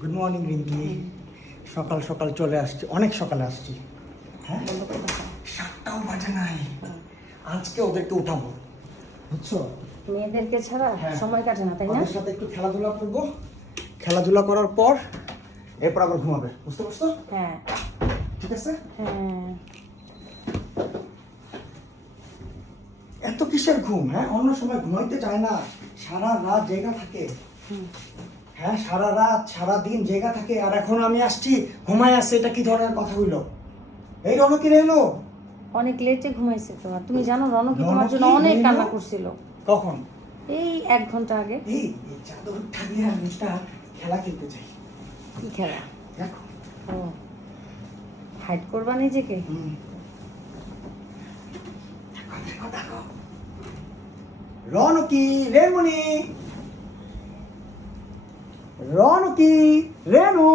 Good morning Rinki সকাল সকাল চলে আসছি। অনেক সকালে আসছি। হ্যাঁ? সাতটাও বাজে নাই। আজকে ওদেরকে উঠাবো। বুঝছ? মেয়েদেরকে ছাড়া হ্যাঁ। সময় কাটে না তাই না? ওদের সাথে একটু খেলাধুলা করব। খেলাধুলা করার পর এরপর আবার ঘুমাবে। বুঝতে পারছ? হ্যাঁ। ঠিক আছে? হ্যাঁ। এত কিসের ঘুম হ্যাঁ? অন্য সময় ঘুমাইতে চায় না। সারা রাত জেগা থাকে। হ্যাঁ সারা রাত সারা দিন জেগা থাকে আর এখন আমি আসছি ঘুমাই আসছে এটা কি ধরনের কথা হইল? এই রনকির এলো? অনেক লেটে ঘুমাইছে তোমার। তুমি জানো রনকি তোমার জন্য অনেক কান্না করছিল। কখন? এই এক ঘণ্টা আগে। এই চাদর উঠানিয়ে আমি একটা খেলা খেলতে চাই। কি খেলা? দেখো। ও হাইড করবা নিজেকে। দেখো, দেখো, দেখো। রনকি রেমুনি রনকি রেনু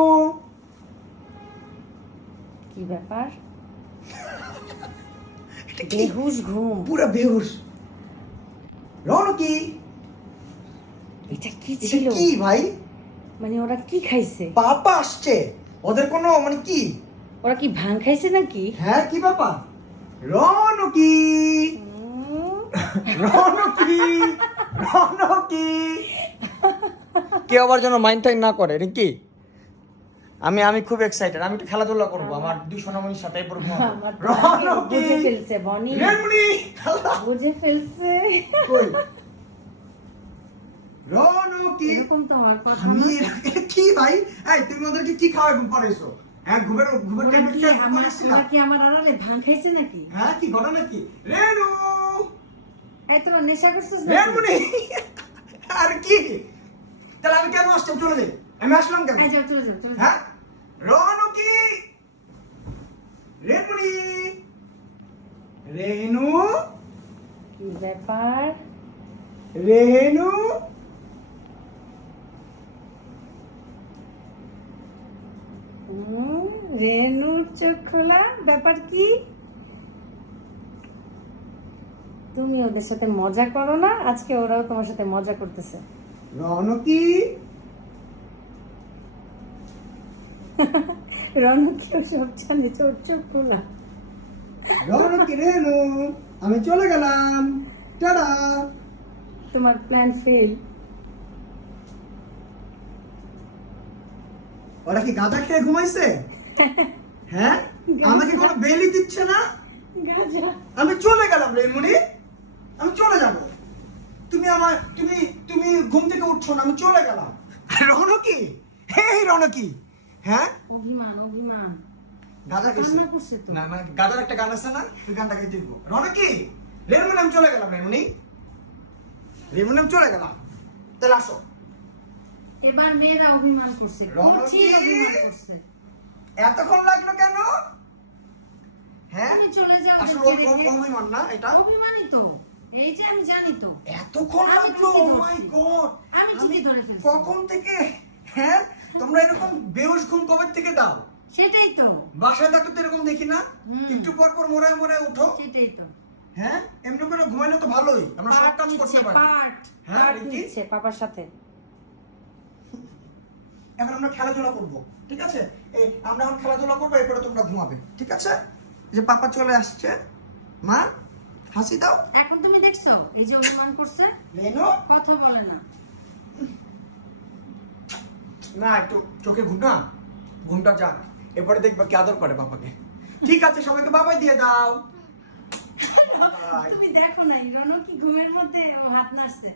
কি ব্যাপার? বেহুশ ঘুম। পুরো বেহুশ। রনকি এটা কি ছিল? কি ভাই? মানে ওরা কি খাইছে? পাপা আসছে। ওদের কোনো মানে কি? ওরা কি ভাং খাইছে নাকি? হ্যাঁ কি ব্যাপার? রনকি রনকি রনকি কেউ আবার যেন মাইন্ড টাইম না করে নাকি আমি আমি খুব এক্সাইটেড আমি একটু খেলাধুলা করব আমার দুই সোনামণির সাথে ঘুমাবো। আমার রনকি বুঝে ফেলছে বনি। রেমুনি! বুঝে ফেলছে। কই? রনকি এরকম তো হওয়ার কথা আমি কি ভাই? এই তুমি ওদেরকে কি খাওয়াই ঘুম পাড়াইছো? হ্যাঁ ঘুমের ঘুমের ওরা কি আমার কি আমার আড়ালে ভাং খাইছে নাকি? হ্যাঁ কি ঘটনা কি? রেনু! এই তোরা নেশা করছিস নাকি? রেনমুনি আর কি? তাহলে আমি কেন আসলাম চলে যাই। আমি আসলাম কেন? যাও। হ্যাঁ? রনু কি রেনু! কি ব্যাপার? রেনু! রেনুর চোখ খোলা। ব্যাপার কি? তুমি ওদের সাথে মজা করো না? আজকে ওরাও তোমার সাথে মজা করতেছে। রনু কি রনকেও সব জানে চোখ চোখ খোলা রনু কি রেনু আমি চলে গেলাম। টাটা। তোমার প্ল্যান ফেল ওরা কি গাঁজা খেয়ে ঘুমাইছে? হ্যাঁ? আমাকে কোনো বেলি দিচ্ছে না? আমি চলে গেলাম রেমুনি আমি চলে যাব। তুমি আমার তুমি উঠছো না? আমি চলে গেলাম। রনকি হে রনকি হ্যাঁ? অভিমান অভিমান। গেছে কান্না করছে তো। না না গাজার একটা গান আছে না? ওই গানটা গাইতে দিব। রনকি রেমুনি আমি চলে গেলাম রেমুনি। রেমুনি আমি চলে গেলাম। তাহলে আসো। এবার মেয়েরা অভিমান করছে। রনকি! অভিমান করছে। এতক্ষণ লাগল কেন? হ্যাঁ? তুমি চলে যাও। অভিমান না এটা? অভিমানই আমি তো। এতক্ষণ লাগল ও মাই গড আমি ধরে ফেলছি কখন থেকে হ্যাঁ তোমরা এরকম বেহুশ ঘুম কবে থেকে দাও। সেটাই তো। বাসায় থাকতে তো এরকম দেখি না। একটু পর পর মোড়ে মোড়ে উঠো। সেটাই তো। হ্যাঁ এমনি করে ঘুমাইলে তো ভালোই। আমরা সব কাজ করতে পারি। হ্যাঁ? পাপার সাথে। এখন আমরা খেলাধুলা করব ঠিক আছে? এই আমরা এখন খেলাধুলা করব এরপরে তোমরা ঘুমাবে ঠিক আছে? যে পাপা চলে আসছে মা? হাসি দাও। এখন তুমি দেখছ এই যে অভিমান করছে লেনো কথা বলে না। না একটু চোখে ঘুম না? ঘুমটা যাক এরপরে দেখবা কি আদর করে বাবাকে। ঠিক আছে সবাইকে বাবাই দিয়ে দাও. তুমি দেখো না রনো কি ঘুমের মধ্যে ও হাত নাড়ছে।